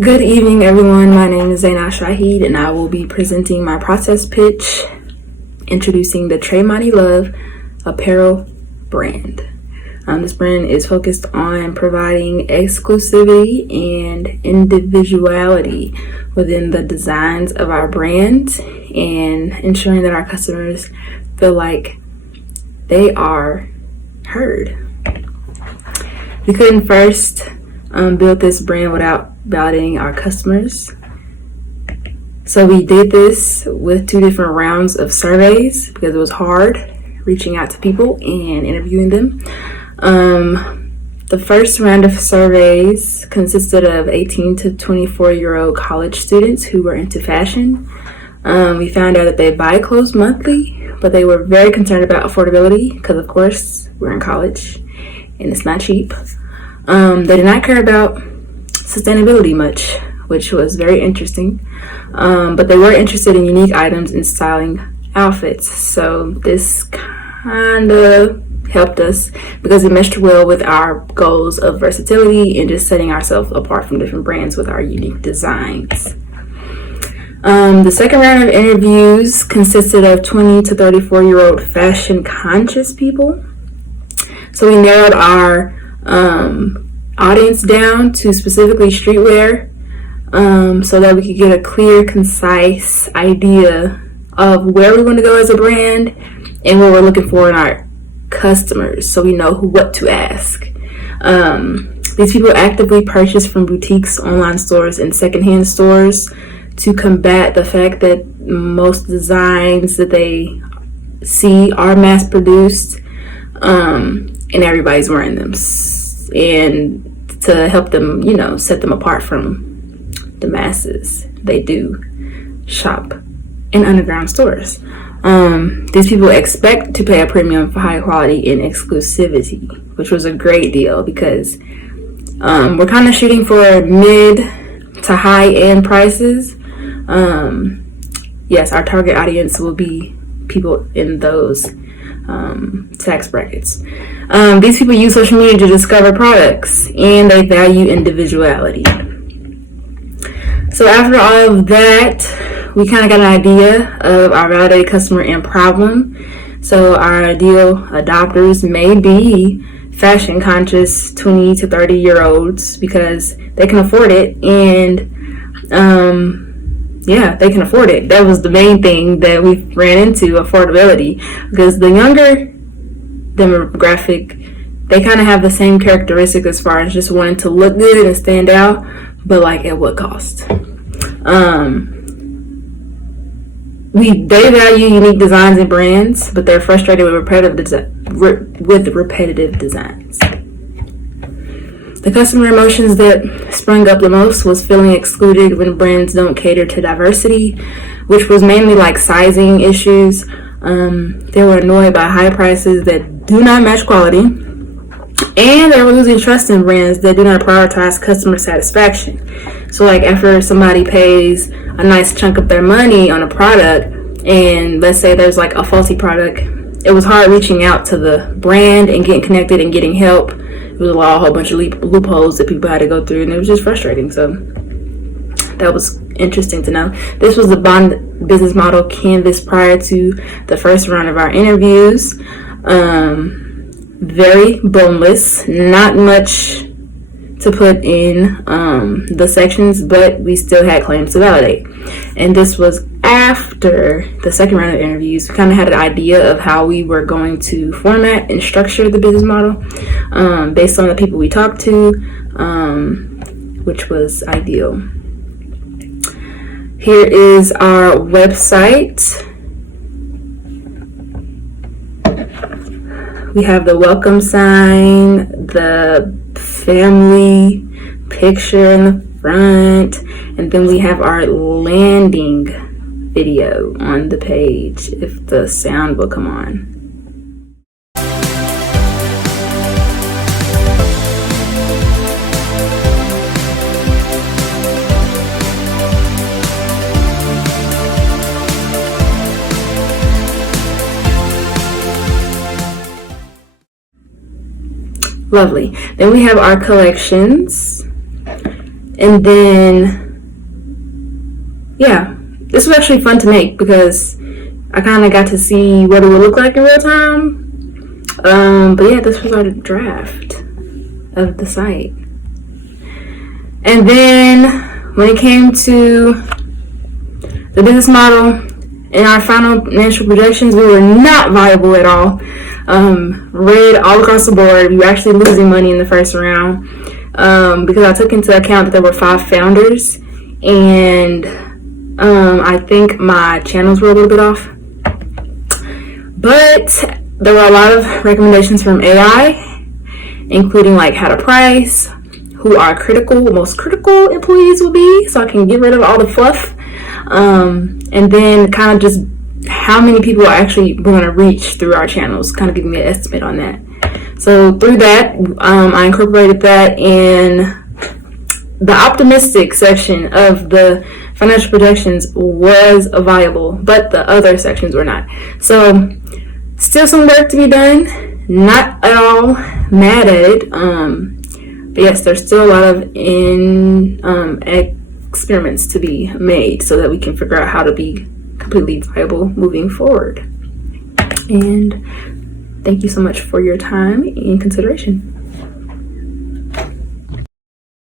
Good evening, everyone. My name is Zainah Shahid, and I will be presenting my process pitch introducing the Tremonti Love apparel brand. This brand is focused on providing exclusivity and individuality within the designs of our brand and ensuring that our customers feel like they are heard. We couldn't first build this brand without validating our customers. So we did this with 2 different rounds of surveys because it was hard reaching out to people and interviewing them. The first round of surveys consisted of 18 to 24-year-old college students who were into fashion. We found out that they buy clothes monthly, but they were very concerned about affordability because, of course, we're in college and it's not cheap. They did not care about sustainability much, which was very interesting. But they were interested in unique items and styling outfits. So this kind of helped us because it meshed well with our goals of versatility and just setting ourselves apart from different brands with our unique designs. The second round of interviews consisted of 20 to 34-year-old fashion conscious people. So we narrowed our audience down to specifically streetwear so that we could get a clear, concise idea of where we want to go as a brand and what we're looking for in our customers so we know what to ask. These people actively purchase from boutiques, online stores, and secondhand stores to combat the fact that most designs that they see are mass produced and everybody's wearing them. And to help them, set them apart from the masses, they do shop in underground stores. These people expect to pay a premium for high quality and exclusivity, which was a great deal because we're kind of shooting for mid to high end prices. Yes, our target audience will be people in those tax brackets. These people use social media to discover products and they value individuality. So after all of that, we kind of got an idea of our validated customer and problem. So our ideal adopters may be fashion conscious 20 to 30-year-olds because they can afford it and they can afford it. That was the main thing that we ran into, affordability, because the younger demographic, they kind of have the same characteristics as far as just wanting to look good and stand out, but like at what cost? They value unique designs and brands, but they're frustrated with repetitive designs. The customer emotions that sprung up the most was feeling excluded when brands don't cater to diversity, which was mainly like sizing issues. They were annoyed by high prices that do not match quality, and they were losing trust in brands that do not prioritize customer satisfaction. So like after somebody pays a nice chunk of their money on a product, and let's say there's like a faulty product, it was hard reaching out to the brand and getting connected and getting help. It was a whole bunch of loopholes that people had to go through, and it was just frustrating. So that was interesting to know. This was the bond business model canvas prior to the first round of our interviews. Very boneless, not much to put in the sections, but we still had claims to validate. And this was after the second round of interviews. We kind of had an idea of how we were going to format and structure the business model based on the people we talked to, which was ideal. Here is our website. We have the welcome sign, the family picture in the front, and then we have our landing video on the page, if the sound will come on. Lovely. Then we have our collections. And then, yeah, this was actually fun to make because I kind of got to see what it would look like in real time. But yeah, this was our draft of the site. And then when it came to the business model and our final financial projections, we were not viable at all. Red all across the board. We were actually losing money in the first round because I took into account that there were 5 founders, and I think my channels were a little bit off. But there were a lot of recommendations from AI, including like how to price, who our most critical employees will be, so I can get rid of all the fluff, and then kind of just how many people actually we're going to reach through our channels, kind of giving me an estimate on that. So through that, I incorporated that in the optimistic section of the financial projections was viable, but the other sections were not. So still some work to be done, not at all mad at it. But yes, there's still a lot of experiments to be made so that we can figure out how to be completely viable moving forward. And thank you so much for your time and consideration.